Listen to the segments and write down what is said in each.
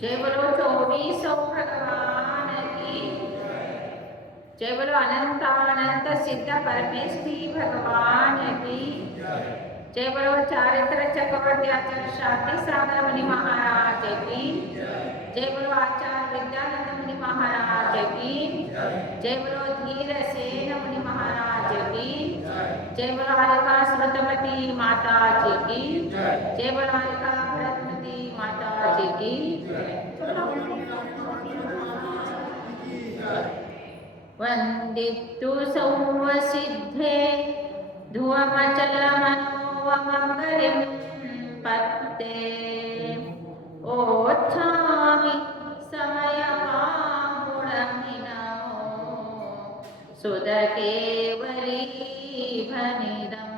जय बोलो 2400 भगवान की। जय बोलो अनंत अनंत सिद्ध परमेश्वरी भगवान की। जय बोलो चारित्र चक्रवर्ती आचार्य शांति सागर मुनि महाराज की। जय बोलो आचार्य विद्यानंद मुनि महाराज की। जय बोलो धीर सेन मुनि महाराज की। जय बोलो अलका श्रुतमती माता जी की। जय बोलो अलका भरतमती माता जी की। वंदितु सौवसिद्धे धुवमचलमनोवमङ्गलिं पत्ते ओच्छामि समयमाहुडमिनमो सुदकेवलीभनिदं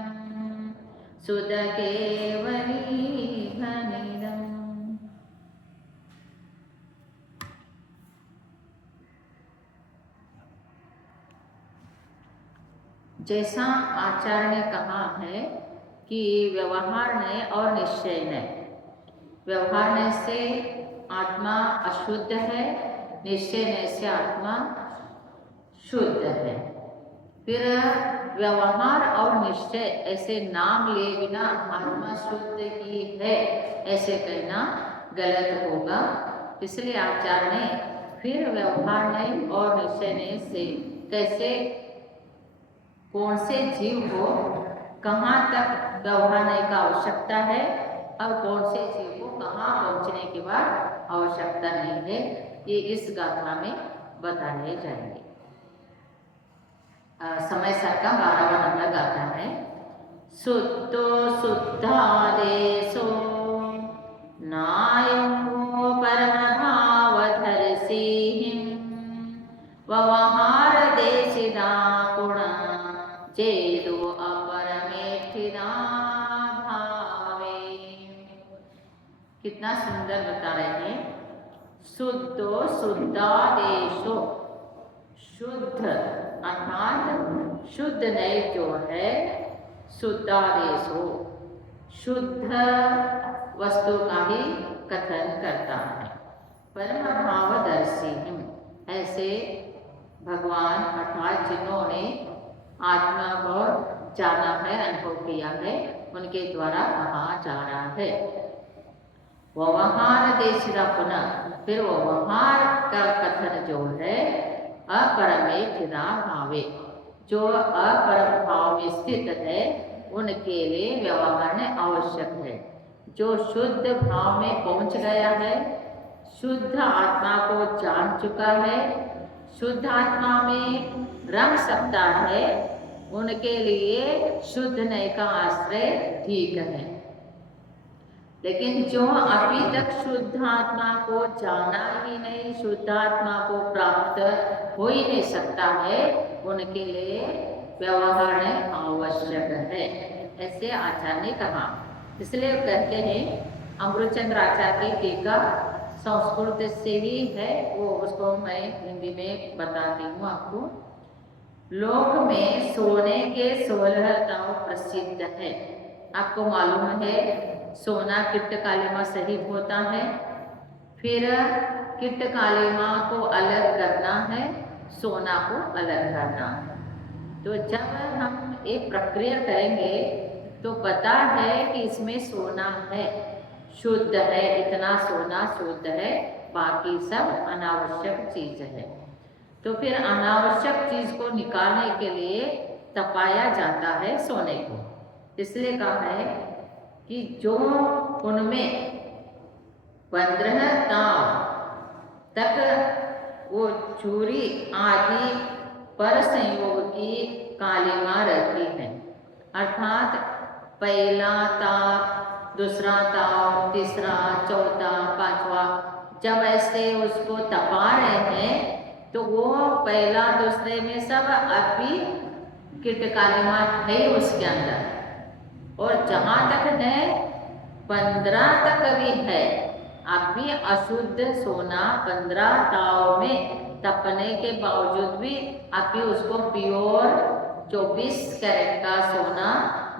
सुदकेवलीभनिदम्। जैसा आचार्य ने कहा है कि व्यवहार नय और निश्चय नय। व्यवहार नय से आत्मा अशुद्ध है, निश्चय नय से आत्मा शुद्ध है। फिर व्यवहार और निश्चय ऐसे नाम लिए बिना आत्मा शुद्ध ही है ऐसे कहना गलत होगा। इसलिए आचार्य ने फिर व्यवहार नय और निश्चय नय से कैसे कौन से जीव को कहाँ तक व्यवहार की आवश्यकता है और कौन से जीव को कहाँ पहुँचने के बाद आवश्यकता नहीं है, ये इस गाथा में बताए जाएंगे। समय सर का 12वां नंबर गाथा है। सुत्तो शुद्धादेशो नायो परमभावधर्षिं व्यवहार देशिदा गुणा चेदो अपरमेष्ठिदा भावे। कितना सुंदर बता रहे हैं। शुद्धो शुद्धादेशो, शुद्ध अर्थात शुद्ध नय जो है, शुद्धादेशो शुद्ध वस्तु का ही कथन करता है। परम भावदर्शी ऐसे भगवान अर्थात जिन्होंने आत्मा को जाना है, अनुभव किया है, उनके द्वारा कहा जा रहा है। व्यवहार देशिदा पुनः, फिर व्यवहार का कथन जो है अपरमेष्ठिदा भावे, जो अपरम भाव में स्थित है उनके लिए व्यवहार में आवश्यक है। जो शुद्ध भाव में पहुंच गया है, शुद्ध आत्मा को जान चुका है, शुद्ध आत्मा में रंग सकता है, उनके लिए शुद्ध नय का आश्रय ठीक है। लेकिन जो अभी तक शुद्ध आत्मा को जाना ही नहीं, शुद्ध आत्मा को प्राप्त हो ही नहीं सकता है, उनके लिए व्यवहार आवश्यक है, ऐसे आचार्य ने कहा। इसलिए कहते हैं, अमृतचंद्र आचार्य की टीका संस्कृत से ही है, वो उसको मैं हिंदी में बताती हूँ आपको। लोक में सोने के 16 दाव प्रसिद्ध है। आपको मालूम है सोना किट्ट कालिमा सहित होता है, फिर किट्ट कालिमा को अलग करना है, सोना को अलग करना है। तो जब हम एक प्रक्रिया करेंगे तो पता है कि इसमें सोना है, शुद्ध है, इतना सोना शुद्ध है, बाकी सब अनावश्यक चीज है। तो फिर अनावश्यक चीज को निकालने के लिए तपाया जाता है सोने को। इसलिए कहा है कि जो उनमें 15 ताव तक वो चूरी आदि पर संयोग की कालिमा रहती है, अर्थात पहला ताव, दूसरा ताव, तीसरा, चौथा, पांचवा, जब ऐसे उसको तपा रहे हैं तो वो पहला दूसरे में सब अभी किट कालिमा है उसके अंदर, और जहाँ तक है 15 तक भी है, अब भी अशुद्ध सोना 15 ताव में तपने के बावजूद भी अभी उसको प्योर 24 कैरेट का सोना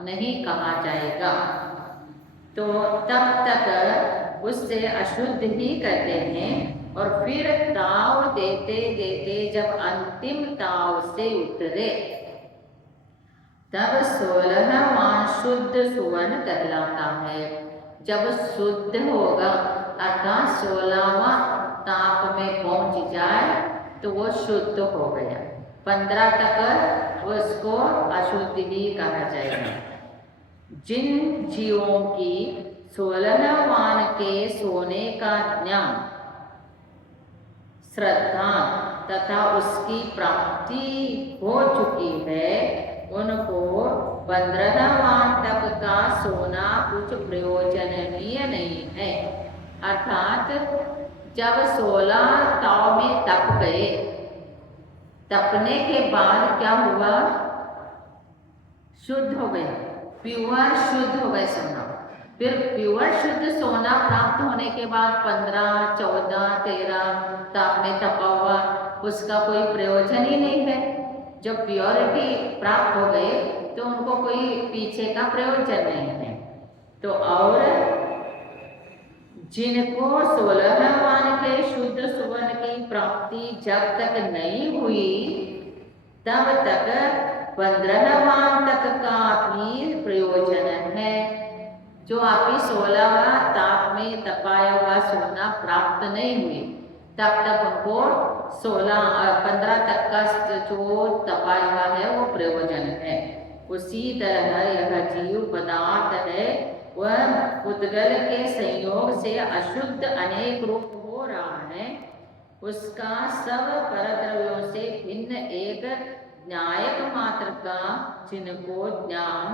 नहीं कहा जाएगा। तो तब तक उससे अशुद्ध ही करते हैं और फिर ताव देते देते जब अंतिम ताव से उतरे तब 16वां शुद्ध सुवर्ण कहलाता है। जब शुद्ध होगा अर्थात 16वां ताप में पहुंच जाए तो वो शुद्ध हो गया। 15 तक उसको अशुद्ध ही कहा जाएगा। जिन जीवों की 16वां के सोने का ज्ञान श्रद्धा तथा उसकी प्राप्ति हो चुकी है उनको 15वां तक का सोना कुछ प्रयोजनीय नहीं है। अर्थात जब 16 ताव में तप गए, तपने के बाद क्या हुआ? शुद्ध हो गए, प्योर शुद्ध हो गए सोना। फिर प्योर शुद्ध सोना प्राप्त होने के बाद 15, 14, 13 ताप में तपा हुआ उसका कोई प्रयोजन ही नहीं है। जब प्योरिटी प्राप्त हो गए तो उनको कोई पीछे का प्रयोजन नहीं है। तो और जिनको 16वां के शुद्ध सुवर्ण की प्राप्ति जब तक नहीं हुई तब तक 15वां तक का भी प्रयोजन है। जो आपकी 16वां ताप में तपाया हुआ सोना प्राप्त नहीं हुई तब तक उनको 15 तक का जो तपाया हुआ है वो प्रयोजन है। उसी तरह यह जीव पदार्थ है वह पुद्गल के संयोग से अशुद्ध अनेक रूप हो रहा है। उसका सब परद्रव्यों से भिन्न एक न्यायक मात्र का जिनको ज्ञान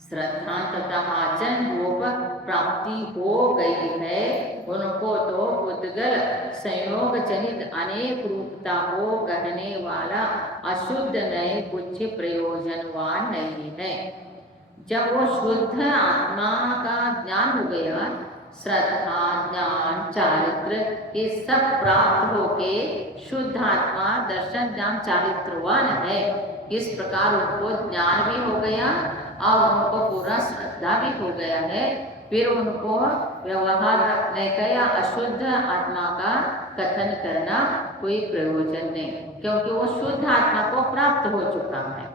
श्रद्धा तथा आचरण रूप प्राप्ति हो गई है उनको तो पुद्गल संयोग जनित अनेक रूपता को कहने वाला अशुद्ध नए कुछ प्रयोजनवान नहीं है। जब वो शुद्ध आत्मा का ज्ञान हो गया, श्रद्धा ज्ञान चारित्र ये सब प्राप्त होके शुद्ध आत्मा दर्शन ज्ञान चारित्रवान है। इस प्रकार उनको ज्ञान भी हो गया और उनको पूरा श्रद्धा भी हो गया है। फिर उनको व्यवहार रखने का या अशुद्ध आत्मा का कथन करना कोई प्रयोजन नहीं, क्योंकि वो शुद्ध आत्मा को प्राप्त हो चुका है।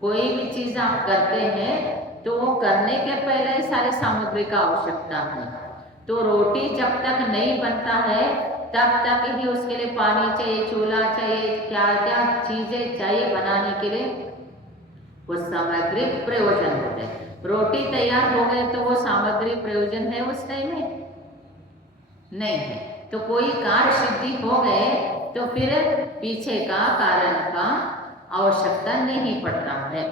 कोई भी चीज आप करते हैं तो वो करने के पहले ही सारे सामग्री का आवश्यकता है। तो रोटी जब तक नहीं बनता है तब तक ही उसके लिए पानी चाहिए, चूल्हा चाहिए, क्या क्या चीजें चाहिए बनाने के लिए, वो सामग्री प्रयोजन होते हैं। रोटी तैयार हो गए तो वो सामग्री प्रयोजन है उस टाइम में नहीं है। तो कोई कार्य सिद्धि हो गए तो फिर पीछे का कारण का आवश्यकता नहीं पड़ता है।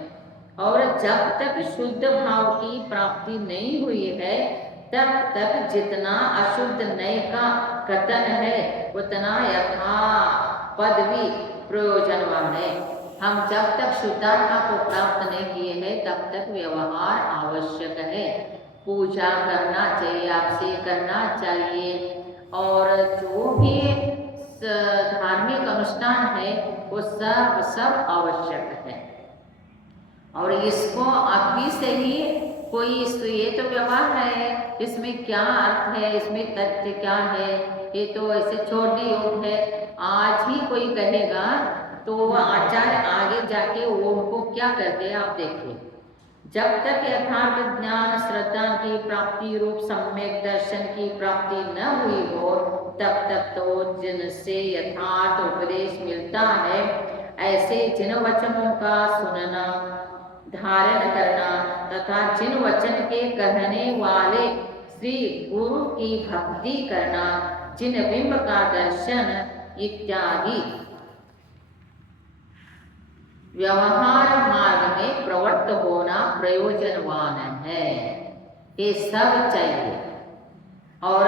और जब तक शुद्ध भाव की प्राप्ति नहीं हुई है तब तक जितना अशुद्ध नय का कथन है उतना यथा पद भी प्रयोजनवान है। हम जब तक शुद्धात्मा को प्राप्त नहीं किए हैं तब तक व्यवहार आवश्यक है। पूजा करना चाहिए, आपसे करना चाहिए, और जो भी धार्मिक अनुष्ठान है वो सब आवश्यक है। और इसको अभी से ही कोई ये तो व्यवहार है, इसमें क्या अर्थ है, इसमें तथ्य क्या है, ये तो ऐसे छोड़ने योग्य है। आज ही कोई कहेगा तो आचार्य आगे जाके वो उनको क्या करते हैं आप देखिए। जब तक यथार्थ ज्ञान श्रद्धा की प्राप्ति रूप सम्यक दर्शन की प्राप्ति न हुई हो तब तक तो जिनसे यथार्थ उपदेश मिलता है ऐसे जिन वचनों का सुनना, धारण करना तथा जिन वचन के कहने वाले श्री गुरु की भक्ति करना, जिन बिंब का दर्शन इत्यादि व्यवहार मार्ग में प्रवृत्त होना प्रयोजनवान है। ये सब चाहिए। और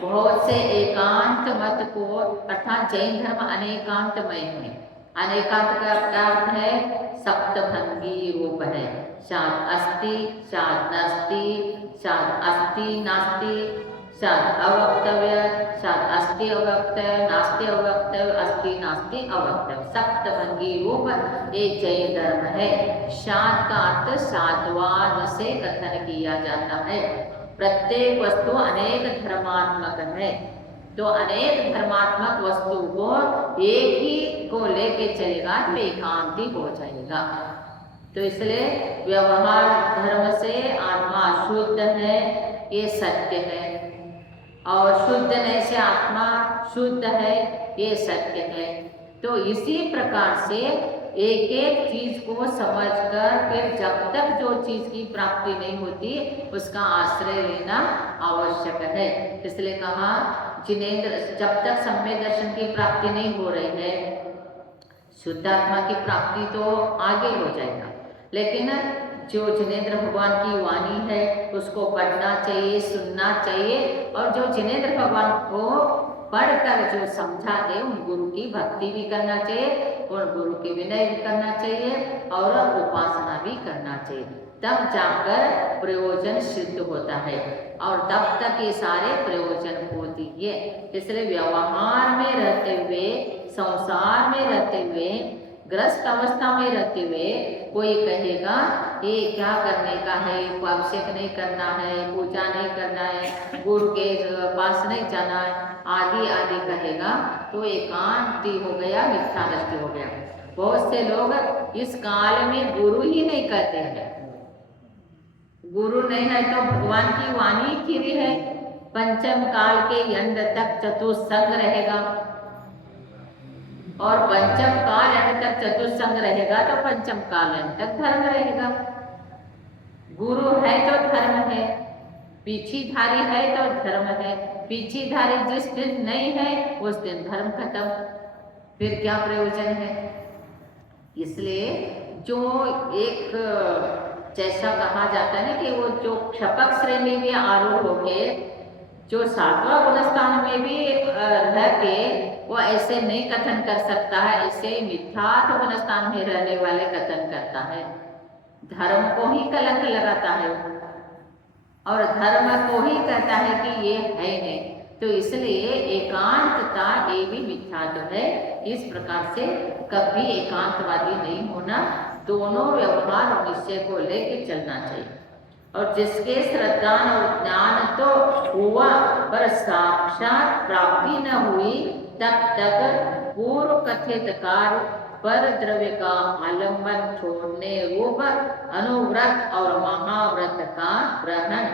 बहुत से एकांत मत को अर्थात जैन धर्म अनेकांतमय है। अनेकांत का अर्थ है सप्तभंगी रूप है। शाद अस्ति, शाद नास्ति, शाद अस्ति नास्ति, शाद अवक्तव्य, शाद अस्ति अवक्तव्य, नास्ति अवक्तव्य, अस्ति नास्ति अवक्तव्य। सप्तभंगी रूप ये जैन धर्म है। शाद का अर्थ साधवान से कथन किया जाता है। प्रत्येक वस्तु अनेक धर्मात्मक है, तो अनेक धर्मात्मक वस्तु को एक ही को लेके चलेगा तो एकांति हो जाएगा। तो इसलिए व्यवहार धर्म से आत्मा शुद्ध है, ये सत्य है, और शुद्ध नहीं से आत्मा शुद्ध है, ये सत्य है। तो इसी प्रकार से एक एक चीज को समझकर फिर जब तक जो चीज की प्राप्ति नहीं होती उसका आश्रय लेना आवश्यक है। इसलिए कहा जिनेंद्र, जब तक सम्यक दर्शन की प्राप्ति नहीं हो रही है, शुद्धात्मा की प्राप्ति तो आगे हो जाएगा, लेकिन जो जिनेंद्र भगवान की वाणी है उसको पढ़ना चाहिए, सुनना चाहिए, और जो जिनेंद्र भगवान को पढ़कर जो समझा दे उन गुरु की भक्ति भी करना चाहिए, और गुरु के विनय भी करना चाहिए, और उपासना भी करना चाहिए, तब जाकर प्रयोजन सिद्ध होता है, और तब तक ये सारे प्रयोजन होती है। इसलिए व्यवहार में रहते हुए, संसार में रहते हुए, ग्रस्त अवस्था में रहते हुए कोई कहेगा ये क्या करने का है, अभिषेक नहीं करना है, पूजा नहीं करना है, गुरु के पास नहीं जाना है, आदि आदि कहेगा, तो एकांति हो गया, मिथ्या दृष्टि हो गया। बहुत से लोग इस काल में गुरु ही नहीं कहते हैं। गुरु नहीं है तो भगवान की वाणी खीरी है, पंचम काल के अंत तक चतुस्संग रहेगा, और पंचम काल अंत तक चतुस्संग रहेगा तो पंचम काल अंत तक धर्म रहेगा। गुरु है तो धर्म है, पीछीधारी है तो धर्म है, पीछीधारी जिस दिन नहीं है उस दिन धर्म खत्म, फिर क्या प्रयोजन है। इसलिए जो एक जैसा कहा जाता है कि वो जो क्षपक श्रेणी में आरूढ़ होके जो सातवां गुणस्थान में भी रह के वो ऐसे नहीं कथन कर सकता है, ऐसे मिथ्यात्व गुणस्थान में रहने वाले कथन करता है, धर्म को ही कलंक लगाता है और धर्म को ही कहता है कि ये है नहीं। तो इसलिए एकांतता ये भी मिथ्यात्व है। इस प्रकार से कभी एकांतवादी नहीं होना, दोनों व्यवहार और निश्चय को लेके चलना चाहिए। और जिसके श्रद्धा और ज्ञान तो हुआ पर साक्षात प्राप्ति न हुई, तब तक पूर्व कथित कार्य पर द्रव्य का आलंबन छोड़ने रूप अनुव्रत और महाव्रत का ग्रहण,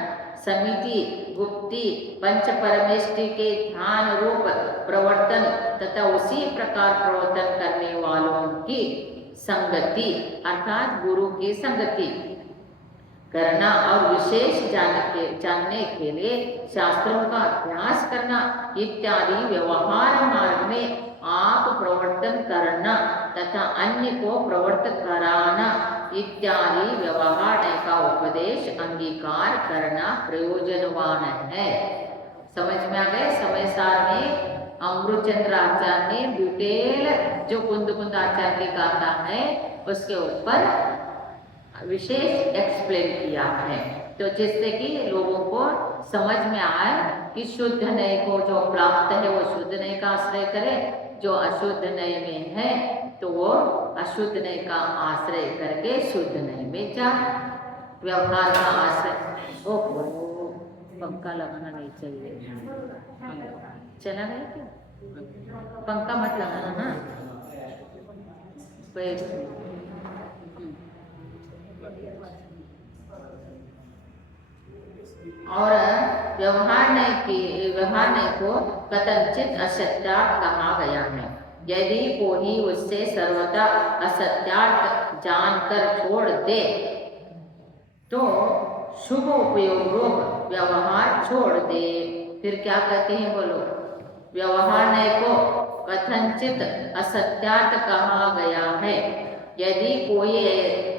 समिति, गुप्ति, पंच परमेष्टि के ध्यान रूप प्रवर्तन तथा उसी प्रकार प्रवर्तन करने वालों की संगति अर्थात गुरु की संगति करना और विशेष जानने के लिए शास्त्रों का अभ्यास करना इत्यादि व्यवहार मार्ग में आप प्रवर्तन करना तथा अन्य को प्रवर्तन कराना इत्यादि व्यवहार का उपदेश अंगीकार करना प्रयोजनवान है। समझ में आ गए? समय सार में अमृतचंद्र आचार्य ने डिटेल जो कुंद कुंद आचार्य का आता है उसके ऊपर विशेष एक्सप्लेन किया है, तो जिससे कि लोगों को समझ में आए कि शुद्ध नय को जो प्राप्त है वो शुद्ध नय का आश्रय करे, जो अशुद्ध नय में है तो वो अशुद्ध नय का आश्रय करके शुद्ध नय में जाए। व्यवहार का आश्रय ओहो पंखा लगाना नहीं चाहिए, चला गया क्या? पंखा मत लगाना। हाँ और व्यवहार नहीं को कथनचित असत्यार्थ कहा गया है। यदि कोई उससे सर्वथा असत्यार्थ जानकर छोड़ दे तो शुभ उपयोग रूप व्यवहार छोड़ दे। फिर क्या कहते हैं बोलो? व्यवहार नहीं को कथनचित असत्यार्थ कहा गया है। यदि कोई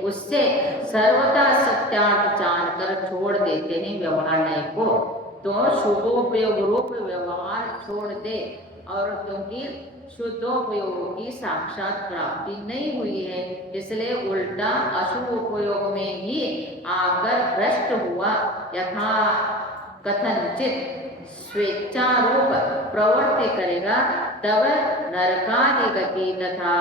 उससे सर्वथा सत्यार्थ जानकर छोड़ देते हैं व्यवहार नहीं को, तो शुभोपयोग रूप व्यवहार छोड़ दे, और क्योंकि शुद्धोपयोग की साक्षात प्राप्ति नहीं हुई है इसलिए उल्टा अशुभ उपयोग में ही आकर भ्रष्ट हुआ। यथा कथनचित स्वेच्छा रूप प्रवृत्ति करेगा तब नरकादि गति तथा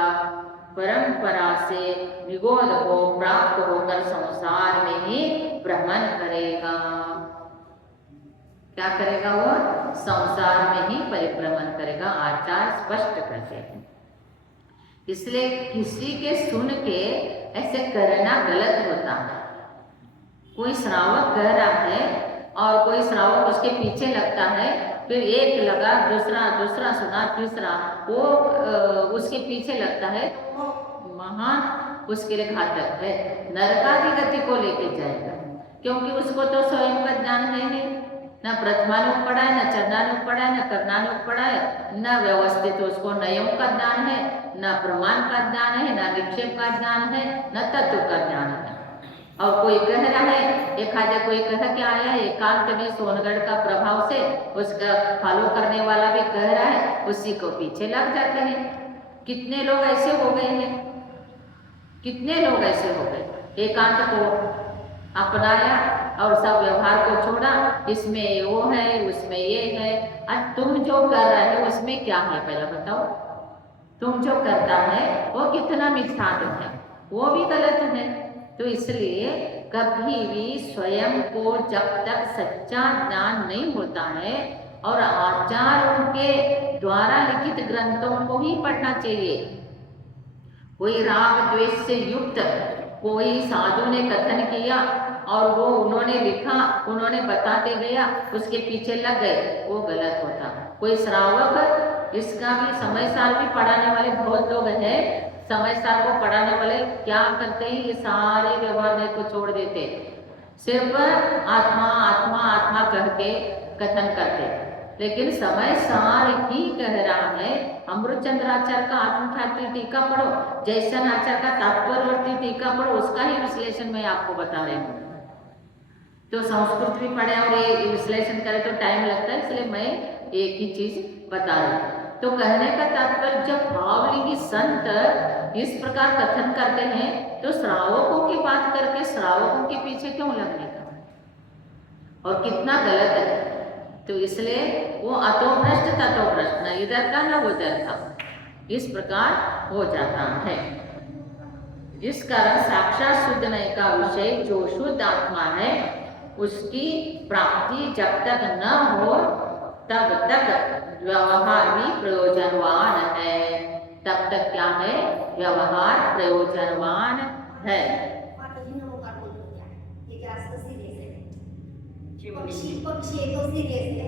परंपरा से निगोद को प्राप्त होकर संसार में ही भ्रमण करेगा। क्या करेगा वो? संसार में ही परिभ्रमण करेगा, आचार्य स्पष्ट करते हैं। इसलिए किसी के सुन के ऐसे करना गलत होता है। कोई श्रावक कह रहा है और कोई श्रावक उसके पीछे लगता है, फिर एक लगा, दूसरा सुना, तीसरा वो उसके पीछे लगता है, तो वो महान उसके लिए घातक है, नरकादि गति को लेके जाएगा। क्योंकि उसको तो स्वयं का ज्ञान है नहीं, न प्रथमानुग पढ़ा है, न चरणानुग पढ़ा है, न करणानुग पढ़ा है, न व्यवस्थित उसको नयों का ज्ञान है, न प्रमाण का ज्ञान है, न निक्षेप का ज्ञान है, न तत्व का ज्ञान है। और कोई कह रहा है, एक आधे कोई कह के आया है एकांत में सोनगढ़ का प्रभाव से, उसका फॉलो करने वाला भी कह रहा है, उसी को पीछे लग जाते हैं। कितने लोग ऐसे हो गए हैं, कितने लोग ऐसे हो गए, एकांत को अपनाया और सब व्यवहार को छोड़ा, इसमें वो है, उसमें ये है। और तुम जो कर रहे हो उसमें क्या है पहले बताओ? तुम जो करता है वो कितना मिथ्यात्व है, वो भी गलत है। तो इसलिए कभी भी स्वयं को जब तक सच्चा ज्ञान नहीं होता है और आचार्यों के द्वारा लिखित ग्रंथों को ही पढ़ना चाहिए। कोई राग द्वेष से युक्त कोई साधु ने कथन किया और वो उन्होंने लिखा, उन्होंने बताते गया, उसके पीछे लग गए, वो गलत होता। कोई श्रावक, इसका भी समय साल भी पढ़ाने वाले बहुत लोग हैं, समय साल को पढ़ाने वाले क्या करते हैं, ये सारे व्यवहार को छोड़ देते, सिर्फ आत्मा आत्मा आत्मा कह के कथन करते। लेकिन समय सार ही कह रहा है, अमृतचंद्राचार्य का आत्मख्याति टीका पढ़ो, जयसन आचार्य का तात्पर्यवर्ती टीका पढ़ो, उसका ही विश्लेषण मैं आपको बता रही हूँ। तो संस्कृत भी पढ़े और ये विश्लेषण करे तो टाइम लगता है, इसलिए मैं एक ही चीज बता रही हूँ। तो कहने का तात्पर्य, जब भावलिंगी संत इस प्रकार कथन करते हैं तो श्रावकों की बात करके श्रावकों के पीछे क्यों लगने का, और कितना गलत है। तो इसलिए वो अतोभ्रष्ट ततोभ्रष्ट, न इधर का न उधर का, इस प्रकार हो जाता है। इस कारण साक्षात शुद्ध नय का विषय जो शुद्ध आत्मा है उसकी प्राप्ति जब तक न हो तब तक व्यवहार भी प्रयोजनवान है। तब तक क्या है? व्यवहार प्रयोजनवान है। पक्षी तो सीरियस है,